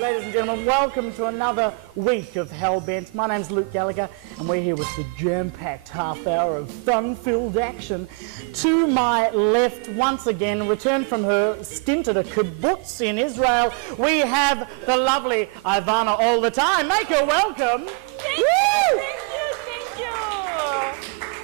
Ladies and gentlemen, welcome to another week of Hellbent. My name's Luke Gallagher, and we're here with the jam-packed half hour of fun-filled action. To my left, once again, returned from her stint at a kibbutz in Israel, we have the lovely Ivana Allthetima. Make her welcome. Thank you.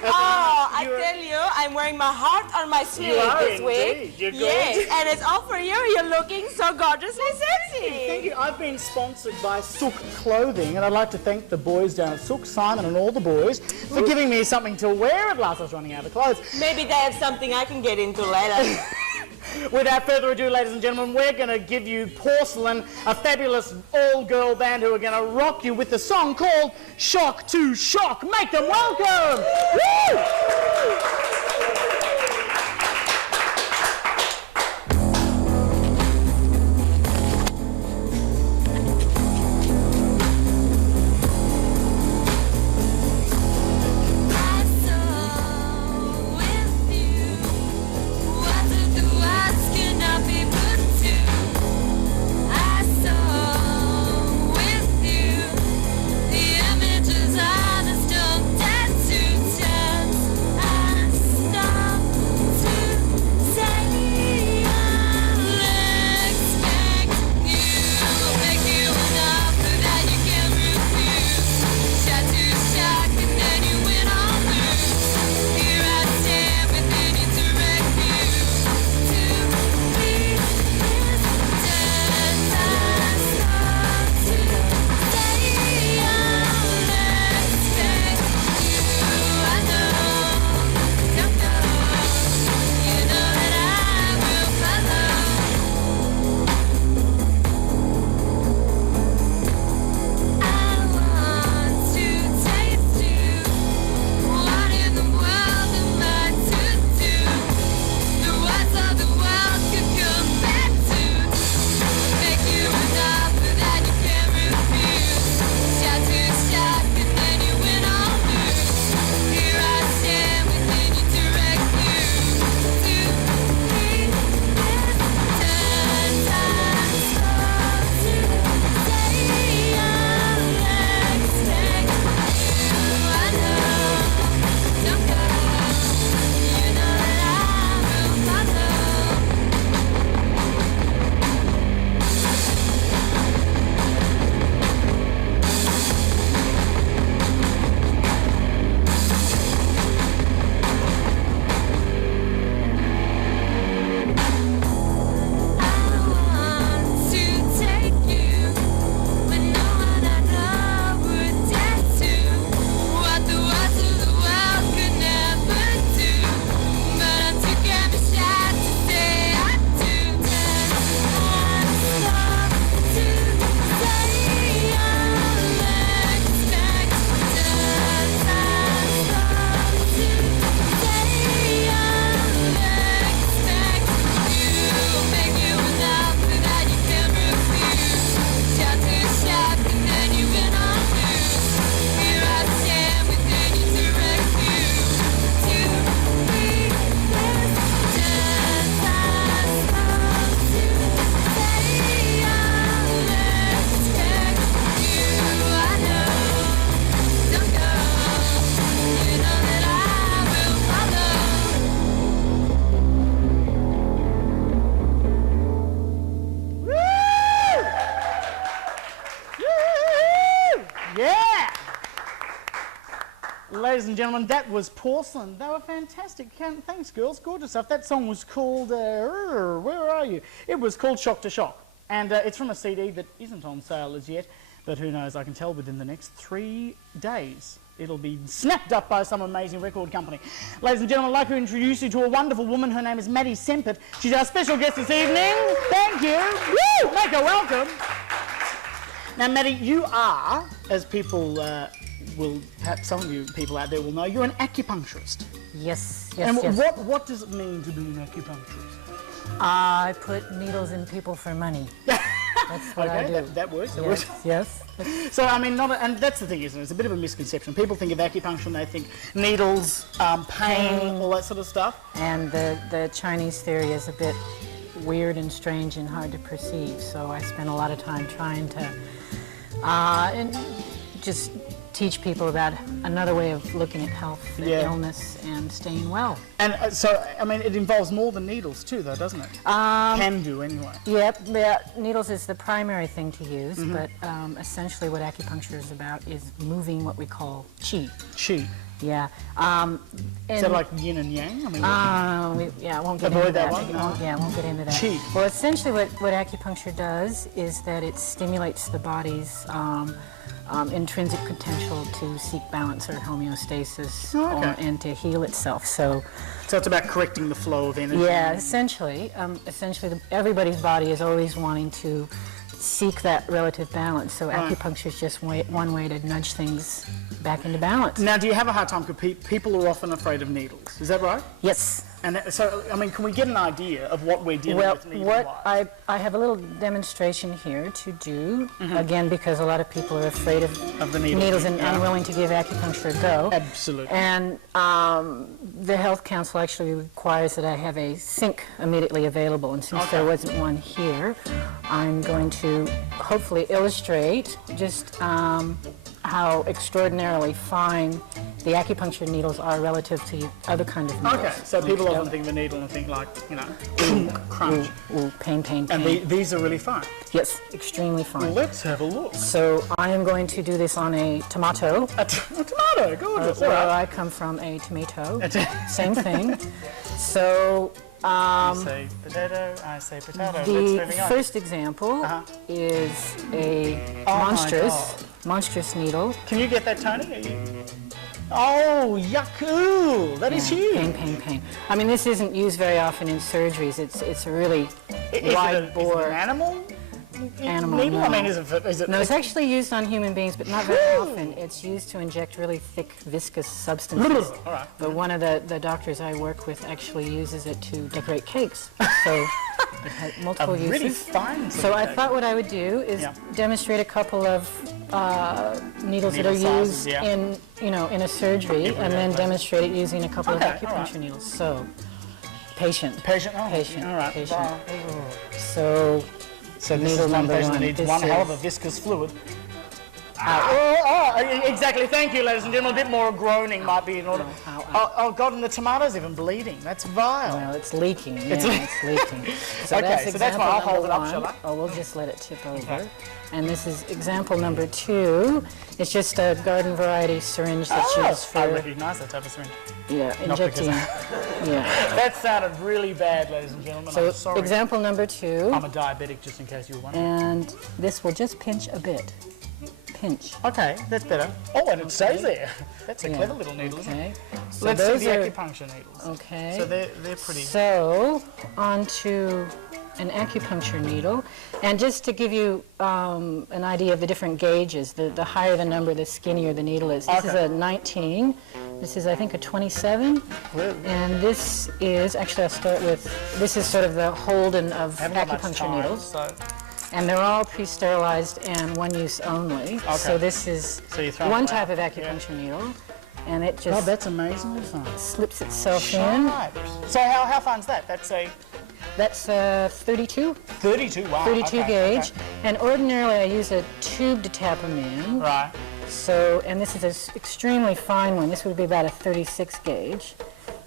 I tell you, I'm wearing my heart on my sleeve this week. You're yes, and it's all for you. You're looking so gorgeously sexy. Thank you. I've been sponsored by Sook Clothing, and I'd like to thank the boys down at Sook, Simon and all the boys, for giving me something to wear at last. I was running out of clothes. Maybe they have something I can get into later. Without further ado, ladies and gentlemen, we're going to give you Porcelyn, a fabulous all-girl band who are going to rock you with a song called Shock to Shock. Make them welcome! Woo! Images on a stone tattoo. ladies and gentlemen, that was Porcelyn. They were fantastic. Thanks, girls. Gorgeous stuff. That song was called, where are you? It was called Shock to Shock. And it's from a CD that isn't on sale as yet, but who knows, I can tell within the next 3 days. It'll be snapped up by some amazing record company. Ladies and gentlemen, I'd like to introduce you to a wonderful woman. Her name is Mattie Sempert. She's our special guest this evening. Thank you. Woo! Make her welcome. Now, Mattie, you are, as people will, perhaps some of you people out there will know, you're an acupuncturist. Yes, And yes. what does it mean to be an acupuncturist? I put needles in people for money. That's what I do. That works. That Yes, works. yes. So, I mean, and that's the thing, isn't it? It's a bit of a misconception. People think of acupuncture and they think needles, pain, all that sort of stuff. And the Chinese theory is a bit weird and strange and hard to perceive, so I spend a lot of time trying to and just teach people about another way of looking at health and illness and staying well. And so, I mean, it involves more than needles too, though, doesn't it? Can do, anyway. Yep, needles is the primary thing to use, but essentially what acupuncture is about is moving what we call qi. Qi. Yeah. Is that like yin and yang? I mean, I won't get into that. One? No. I won't get into that. Qi. Well, essentially what acupuncture does is that it stimulates the body's intrinsic potential to seek balance or homeostasis and to heal itself. So it's about correcting the flow of energy. yeah, essentially everybody's body is always wanting to seek that relative balance. So acupuncture is just one way to nudge things back into balance. Now, do you have a hard time because people are often afraid of needles? Is that right? Yes. And so, I mean, can we get an idea of what we're dealing with needle-wise? Well, I have a little demonstration here to do, again, because a lot of people are afraid of the needles and unwilling to give acupuncture a go. Absolutely. And the Health Council actually requires that I have a sink immediately available, and since there wasn't one here, I'm going to hopefully illustrate just how extraordinarily fine the acupuncture needles are relative to other kinds of needles. Okay, so people often think of a needle and think like, you know, crunch. Ooh, pain, pain, And pain. these are really fine. Yes, extremely fine. Well, let's have a look. So I am going to do this on a tomato. A tomato, gorgeous. Where all right. I come from, a tomato. Same thing. So You say potato, I say potato. Let's the moving on. first example is a monstrous needle. Can you get that, Tony? Oh, yuck! Ooh, that is huge. Pain, pain, pain. I mean, this isn't used very often in surgeries. It's a really wide bore. Is it an animal? Animal, needle? no. I mean, is it? No, it's actually used on human beings, but not very often. It's used to inject really thick, viscous substances. All right. But one of the doctors I work with actually uses it to decorate cakes. So it has multiple uses. Really fine. So I thought what I would do is demonstrate a couple of needles that are sizes, used in a surgery, and then demonstrate it using a couple of acupuncture needles. So patient. Oh, Patient. All right. Patient. So this needle is one number patient that one. needs This one hell of is- a viscous fluid. Exactly. Thank you, ladies and gentlemen. A bit more groaning might be in order. Oh, God, and the tomato's even bleeding. That's vile. Well, it's leaking. Yeah, it's leaking. So Okay, so that's why I'll hold it up, shall I? Oh, we'll just let it tip over. And this is example number 2. It's just a garden variety syringe that's used for I recognise that type of syringe. injecting. That sounded really bad, ladies and gentlemen. So I'm sorry. example number 2, I'm a diabetic, just in case you were wondering. and this will just pinch a bit. Pinch. Okay, that's better. Oh, and it stays there. That's a clever little needle, isn't it? Okay. So Let's those see the are acupuncture needles. okay. So they're pretty. So onto an acupuncture needle, and just to give you an idea of the different gauges, the higher the number, the skinnier the needle is. This is a 19. This is, I think, a 27. Really? And this is, actually I'll start with, this is sort of the Holden of I haven't got much acupuncture time, needles. So And they're all pre-sterilized and one use only. Okay. So this is So you throw one them type out. of acupuncture needle. And it Oh, just that's amazingly fun. slips itself in. Right. So how fun's that? That's a That's 32. 32. Wow. 32 okay, gauge, okay. and ordinarily I use a tube to tap them in. Right. So, and this is an extremely fine one. This would be about a 36 gauge.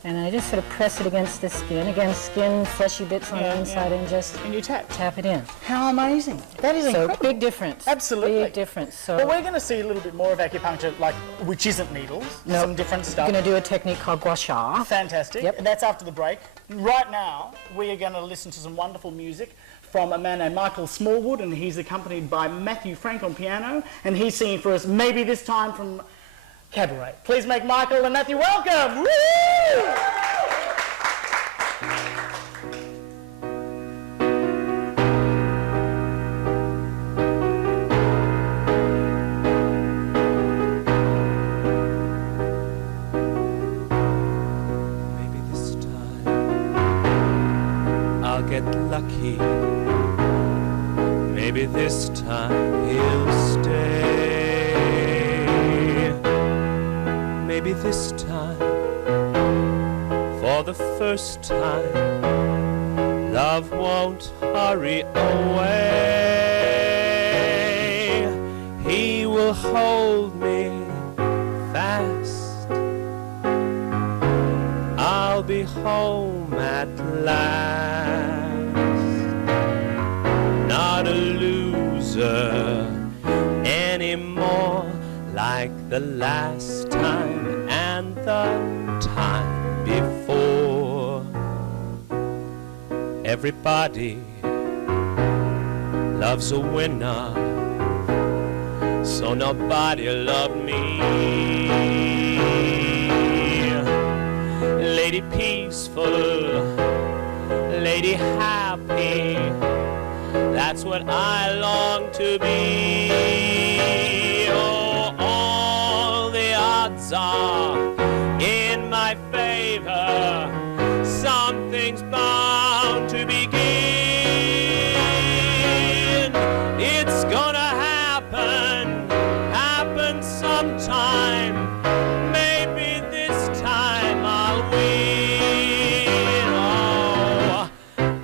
And I just sort of press it against the skin. Again, skin, fleshy bits on the inside, and just And you tap. tap it in. How amazing. That is incredible. Big difference. Absolutely. Big difference. So But we're going to see a little bit more of acupuncture, like, which isn't needles, some different stuff. I'm going to do a technique called gua sha. Fantastic. Yep. And that's after the break. Right now, we are going to listen to some wonderful music from a man named Michael Smallwood, and he's accompanied by Matthew Frank on piano, and he's singing for us Maybe This Time from Cabaret. Please make Michael and Matthew welcome. Woo! Maybe this time I'll get lucky. Maybe this time he'll stay. Maybe this time, for the first time, love won't hurry away. He will hold me fast. I'll be home at last. Not a loser anymore, like the last time and the time before. Everybody loves a winner, so nobody loved me. Lady peaceful, lady happy, that's what I long to be. Oh, all the odds are in my favor. Something's bound to begin. It's gonna happen, happen sometime. Maybe this time I'll win. Oh,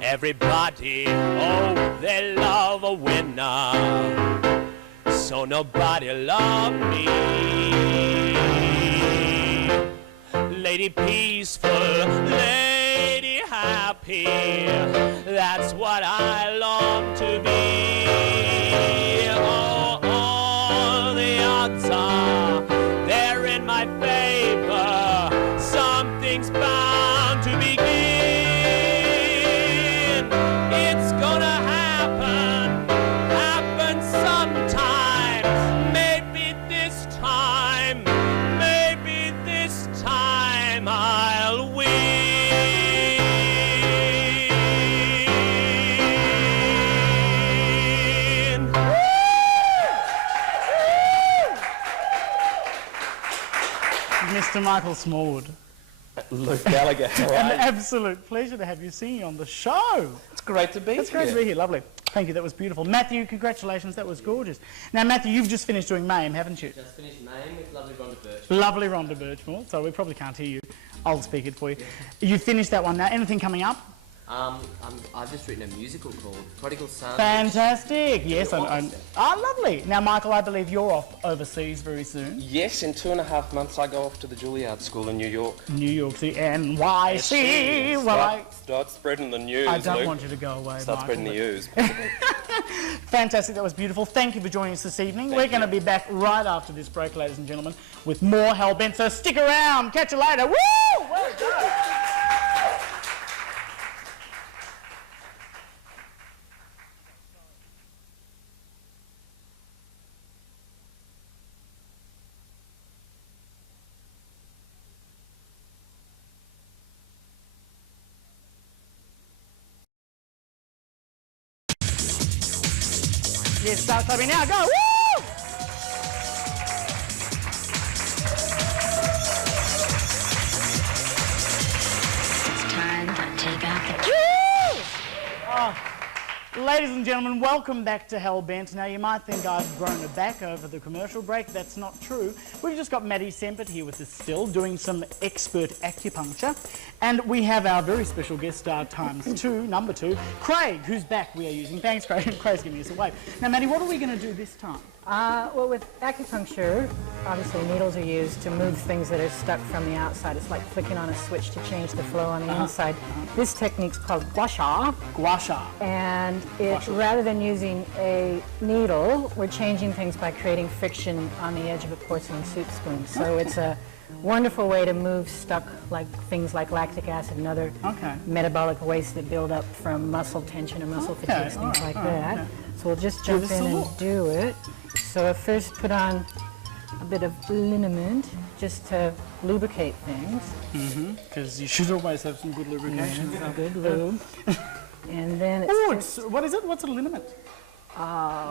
everybody, oh, they love a winner, so nobody loved me. Lady peaceful, lady happy, that's what I long to be. Oh, all the odds are, they're in my favor. Something's bound to begin. It's gonna happen, happen sometime. Maybe this time, maybe this time I'll win. Mr. Michael Smallwood. Luke Gallagher, how are An you? absolute pleasure to have you singing on the show. It's great to be It's great to be here, lovely. Thank you, that was beautiful. Matthew, congratulations, that was gorgeous. Now, Matthew, you've just finished doing MAME, haven't you? Just finished Maine with lovely Rhonda Birch. Lovely Rhonda Birchmore, so we probably can't hear you. I'll speak it for you. You finished that one now. Anything coming up? I've just written a musical called Prodigal Son. Fantastic. Yes, You're I off. lovely. Now, Michael, I believe you're off overseas very soon. Yes, in 2.5 months I go off to the Juilliard School in New York. New York City, NYC. Well, Start spreading the news, I don't Luke. want you to go away, Start Michael. spreading the news. Fantastic, that was beautiful. Thank you for joining us this evening. We're going to be back right after this break, ladies and gentlemen, with more Hell Bent, so stick around. Catch you later. Woo! Well done. Yes, start clapping now. Go! Woo! It's time to take out the... Ladies and gentlemen, welcome back to Hell Bent. Now, you might think I've grown a back over the commercial break. That's not true. We've just got Mattie Sempert here with us still, doing some expert acupuncture. And we have our very special guest star number two, Craig, who's back we are using. Thanks, Craig. Craig's giving us a wave. Now, Mattie, what are we going to do this time? Well, with acupuncture, obviously needles are used to move things that are stuck from the outside. It's like flicking on a switch to change the flow on the inside. This technique's called gua sha. Gua sha. And rather than using a needle, we're changing things by creating friction on the edge of a porcelain soup spoon. So it's a wonderful way to move stuck things like lactic acid and other metabolic waste that build up from muscle tension or muscle fatigue, things like that. Okay. So we'll just jump in and do it. So I first put on a bit of liniment just to lubricate things. Because you should always have some good lubrication. Yeah, good lube. And then what is it? What's a liniment?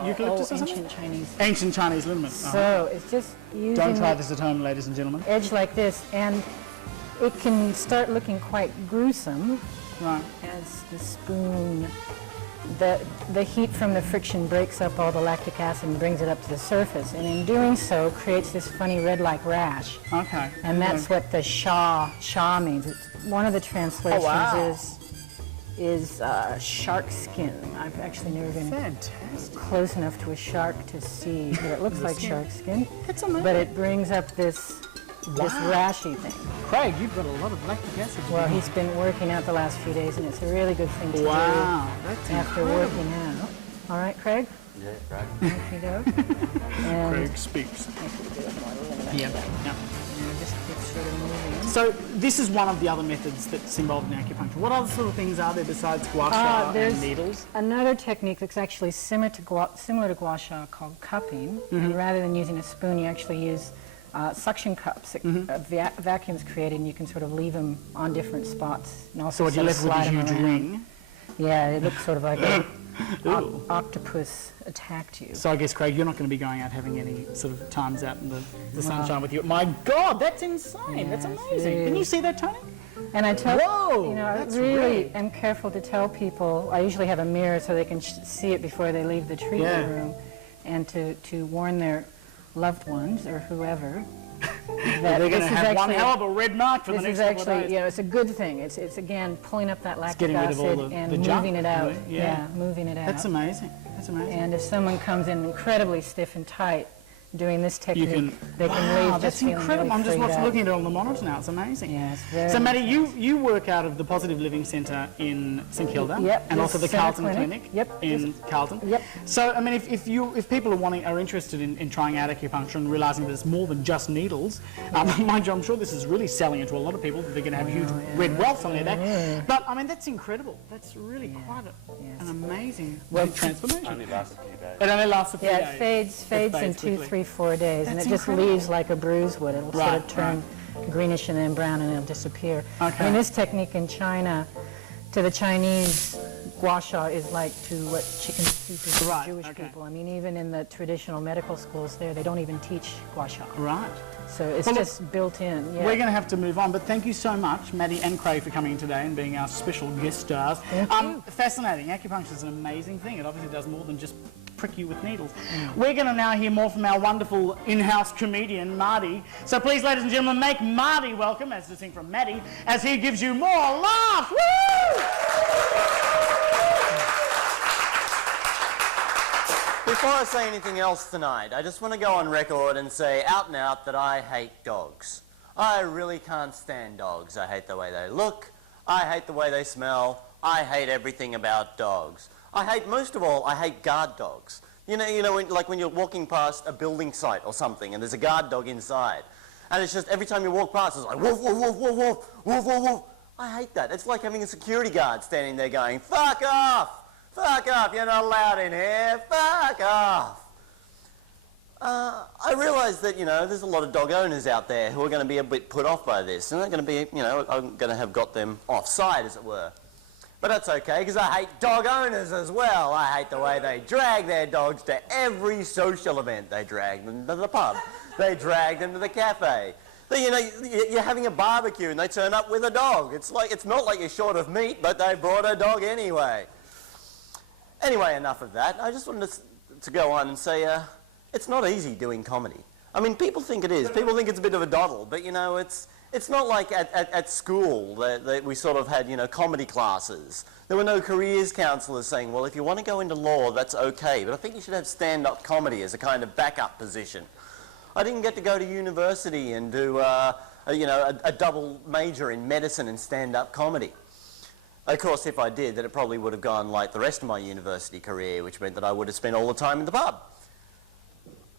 Eucalyptus or something? Ancient Chinese. Ancient Chinese liniment. So it's just using... Don't try this at home, ladies and gentlemen. Edge like this, and it can start looking quite gruesome. Right. As the spoon... The heat from the friction breaks up all the lactic acid and brings it up to the surface, and in doing so creates this funny red-like rash. Okay. And that's what the sha means. It's, one of the translations is shark skin. I've actually never been close enough to a shark to see, but it looks like shark skin. That's amazing. But it brings up this rashy thing. Craig, you've got a lot of lactic acid. Well, he's been working out the last few days, and it's a really good thing to do after working out. All right, Craig? Yeah, Craig. Off you go. Craig speaks. Yeah. Just keep sort of moving. So this is one of the other methods that's involved in acupuncture. What other sort of things are there besides gua sha and needles? Another technique that's actually similar to gua sha called cupping. And rather than using a spoon, you actually use suction cups. A vacuum's created, and you can sort of leave them on different spots. And also so what you're left with is a huge ring? Yeah, it looks sort of like an octopus attacked you. So I guess, Craig, you're not going to be going out having any sort of times out in the sunshine with you. My God, that's insane. Yeah, that's amazing. Can you see that, Tony? And I tell I really am careful to tell people. I usually have a mirror so they can see it before they leave the treatment room, and to warn their loved ones or whoever that they're going to have one hell of a red mark for the next couple of days. This is actually, it's a good thing. It's again pulling up that lactic acid and moving it out. Really? Yeah, moving it out. That's amazing. That's amazing. And if someone comes in incredibly stiff and tight doing this technique, they can leave just feeling incredible. really I'm just freed out. looking at it on the monitor now. It's amazing. Yeah, it's very so, Maddie, you work out of the Positive Living Centre in St Kilda, and also the Carlton Clinic in Carlton. Yep. So, I mean, if people are interested in trying out acupuncture and realising that it's more than just needles, mind you, I'm sure this is really selling it to a lot of people that they're going to have huge red welts on their back. But I mean, that's incredible. That's really quite an amazing transformation. Only lasts a few days. It only lasts a few days. Yeah, it fades in 2, 3, 4 days, and it just incredible. leaves like a bruise would. It'll sort of turn greenish and then brown, and it'll disappear. Okay. I mean, this technique in China, to the Chinese, gua sha is like to what chicken soup is to Jewish people. I mean, even in the traditional medical schools there, they don't even teach gua sha. Right. So it's just built in. Yeah. We're going to have to move on, but thank you so much, Maddie and Craig, for coming in today and being our special guest stars. Fascinating. Acupuncture is an amazing thing. It obviously does more than just prick you with needles. We're going to now hear more from our wonderful in-house comedian, Madi. So please, ladies and gentlemen, make Madi welcome, as distinct from Maddie, as he gives you more laughs. Woo! Before I say anything else tonight, I just want to go on record and say out and out that I hate dogs. I really can't stand dogs. I hate the way they look. I hate the way they smell. I hate everything about dogs. Most of all, I hate guard dogs. You know, when you're walking past a building site or something and there's a guard dog inside, and it's just every time you walk past, it's like woof, woof, woof, woof, woof, woof, woof, woof. I hate that. It's like having a security guard standing there going, fuck off! Fuck off, you're not allowed in here, fuck off! I realise that, there's a lot of dog owners out there who are going to be a bit put off by this, and they're going to be, I'm going to have got them offside, as it were. But that's okay, because I hate dog owners as well. I hate the way they drag their dogs to every social event. They drag them to the pub. They drag them to the cafe. You're having a barbecue and they turn up with a dog. It's not like you're short of meat, but they brought a dog anyway. Anyway, enough of that. I just wanted to go on and say it's not easy doing comedy. I mean, people think it is. People think it's a bit of a doddle, but It's not like at school that we sort of had, you know, comedy classes. There were no careers counsellors saying, well, if you want to go into law, that's okay, but I think you should have stand-up comedy as a kind of backup position. I didn't get to go to university and do, a double major in medicine and stand-up comedy. Of course, if I did, then it probably would have gone like the rest of my university career, which meant that I would have spent all the time in the pub.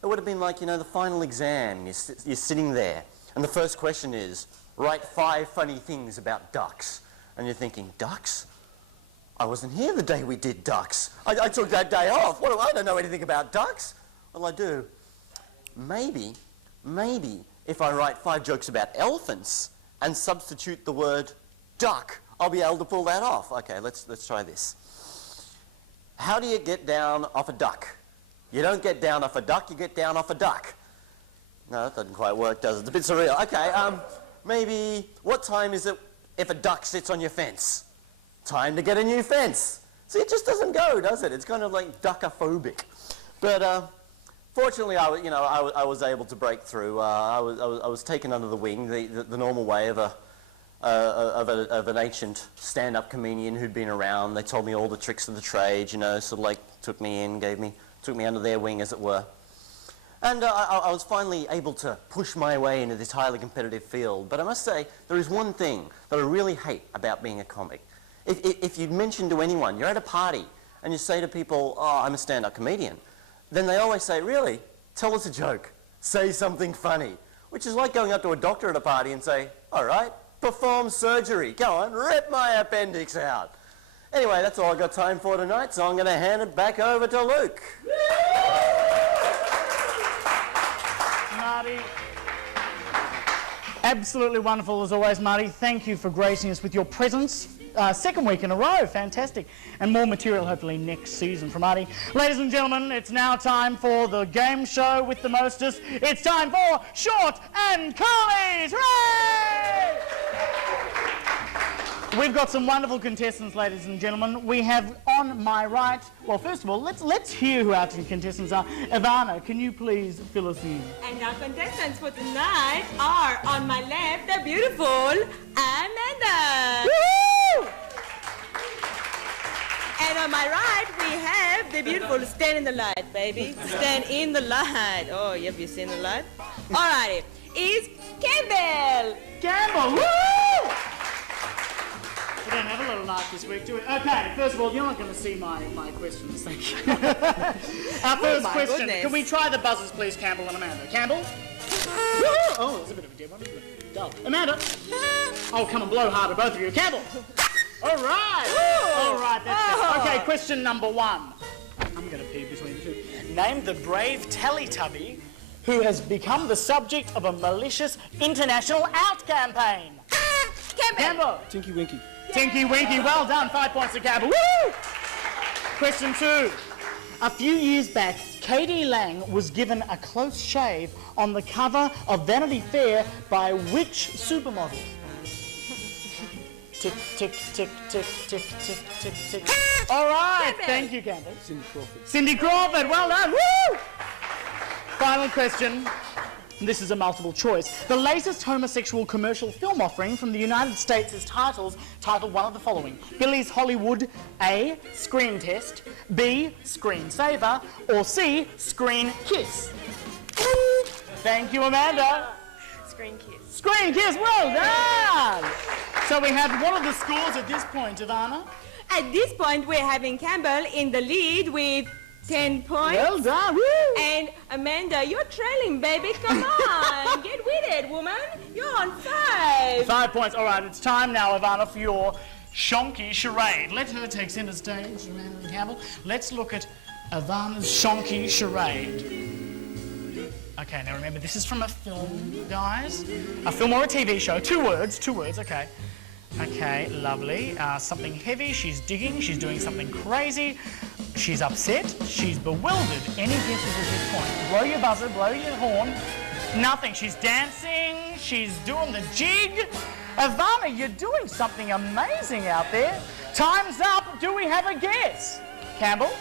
It would have been like, you know, the final exam. You're sitting there, and the first question is, write 5 funny things about ducks. And you're thinking, ducks? I wasn't here the day we did ducks. I took that day off. I don't know anything about ducks. Well, I do. Maybe, if I write 5 jokes about elephants and substitute the word duck, I'll be able to pull that off. Okay, let's try this. How do you get down off a duck? You don't get down off a duck, you get down off a duck. No, that doesn't quite work, does it? It's a bit surreal. Okay, maybe, what time is it if a duck sits on your fence? Time to get a new fence. See, it just doesn't go, does it? It's kind of like duckophobic. But fortunately, I was able to break through. I was taken under the wing, the normal way of an ancient stand-up comedian who'd been around. They told me all the tricks of the trade, you know, sort of like took me in, took me under their wing, as it were. And I was finally able to push my way into this highly competitive field. But I must say, there is one thing that I really hate about being a comic. If you mention to anyone, you're at a party, and you say to people, oh, I'm a stand-up comedian, then they always say, really? Tell us a joke. Say something funny. Which is like going up to a doctor at a party and say, all right, perform surgery. Go on, rip my appendix out. Anyway, that's all I've got time for tonight, so I'm going to hand it back over to Luke. Marty. Absolutely wonderful as always, Marty. Thank you for gracing us with your presence. Second week in a row, fantastic. And more material hopefully next season from Madi. Ladies and gentlemen, it's now time for the game show with the mostest. It's time for Short and Curlies! Hooray! We've got some wonderful contestants, ladies and gentlemen. We have on my right, well, first of all, let's hear who our contestants are. Ivana, can you please fill us in? And our contestants for tonight are, on my left, the beautiful Amanda. Woo! And on my right, we have the beautiful Stand in the Light, baby. Stand in the light. Oh, yep, you seen the light? Alrighty. Is Campbell. Campbell, woo! We don't have a little laugh this week, do we? Okay, first of all, you're not going to see my questions, thank you. Our first question. Goodness. Can we try the buzzers, please, Campbell and Amanda? Campbell? Oh, there's a bit of a dead one, isn't it? Dull. Amanda? Oh, come on, blow harder, both of you. Campbell! All right! All right, that's it. Okay, question number one. I'm going to pee between the two. Name the brave Teletubby who has become the subject of a malicious international out campaign. Campbell! Tinky Winky. Tinky Winky, well done. 5 points to Campbell. Woo! Question two. A few years back, K.D. Lang was given a close shave on the cover of Vanity Fair by which supermodel? Tick, tick, tick, tick, tick, tick, tick, tick. All right, thank you, Campbell. Cindy Crawford. Cindy Crawford, well done. Woo! Final question. This is a multiple choice. The latest homosexual commercial film offering from the United States is titled one of the following. Billy's Hollywood, A, Screen Test, B, Screen Saver, or C, Screen Kiss. Thank you, Amanda. Screen Kiss. Screen Kiss, well done. So we have, what are the scores at this point, Ivana? At this point, we're having Campbell in the lead with 10 points. Well done, woo! And Amanda, you're trailing, baby. Come on, get with it, woman. You're on 5. 5 points. All right, it's time now, Ivana, for your shonky charade. Let her take centre stage, Amanda and Campbell. Let's look at Ivana's shonky charade. Okay, now remember, this is from a film, guys. A film or a TV show. 2 words, okay. Okay, lovely. Something heavy, she's digging, she's doing something crazy, she's upset, she's bewildered. Any guesses at this point? Blow your buzzer, blow your horn. Nothing. She's dancing, she's doing the jig. Ivana, you're doing something amazing out there. Time's up. Do we have a guess? Campbell?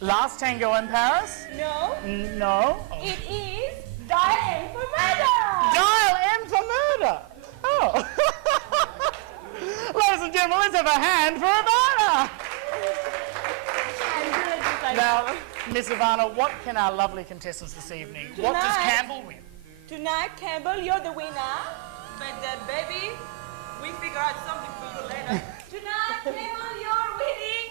Last Tango in Paris? No. No? It is Diane for Mother. Dial M for murder. Oh. Ladies and gentlemen, let's have a hand for Ivana. Now, Miss Ivana, what can our lovely contestants this evening? What does Campbell win? Tonight, Campbell, you're the winner. But baby, we figure out something for you later. Tonight, Campbell, you're winning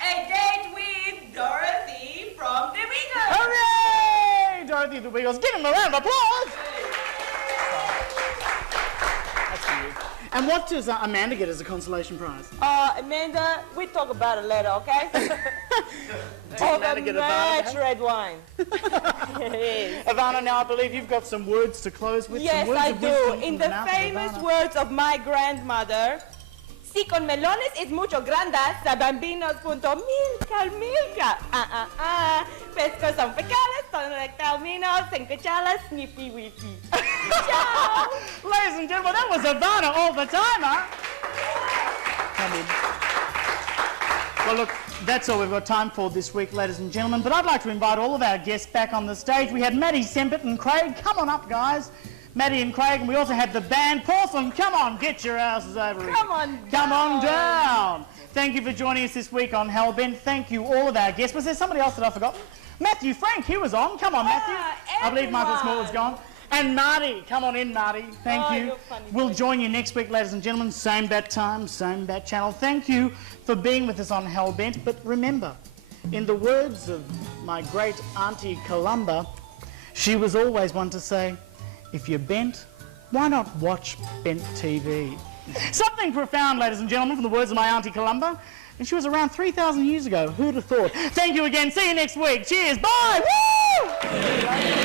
a date with Dorothy from the Wiggles. Hooray! Dorothy the Wiggles. Give him a round of applause. That's for you. And what does Amanda get as a consolation prize? Amanda, we talk about it later, okay? Amanda get a much red wine. Ivana, now I believe you've got some words to close with. Yes, some words I of do. wisdom In from the mouth of famous Ivana. words of my grandmother, si con melones es mucho grandas, sa bambinos punto milka. Pescos son fecales, son rectalminos, en cuchalas, snippy weepy. Ciao! Ladies and gentlemen, that was Ivana all the time, huh? Come in. Well, look, that's all we've got time for this week, ladies and gentlemen. But I'd like to invite all of our guests back on the stage. We had Mattie Sempert and Craig. Come on up, guys. Mattie and Craig, and we also had the band Porcelyn. Come on, get your asses over here. Come on Come on down. Thank you for joining us this week on Hellbent. Thank you, all of our guests. Was there somebody else that I forgot? Matthew Frank, he was on. Come on, Matthew. I believe Michael Smallwood's gone. And Madi, come on in, Madi. Thank you. You're funny, We'll join you next week, ladies and gentlemen. Same bat time, same bat channel. Thank you for being with us on Hellbent. But remember, in the words of my great Auntie Columba, she was always one to say, if you're bent, why not watch Bent TV? Something profound, ladies and gentlemen, from the words of my Auntie Columba. And she was around 3,000 years ago. Who'd have thought? Thank you again. See you next week. Cheers. Bye. Woo!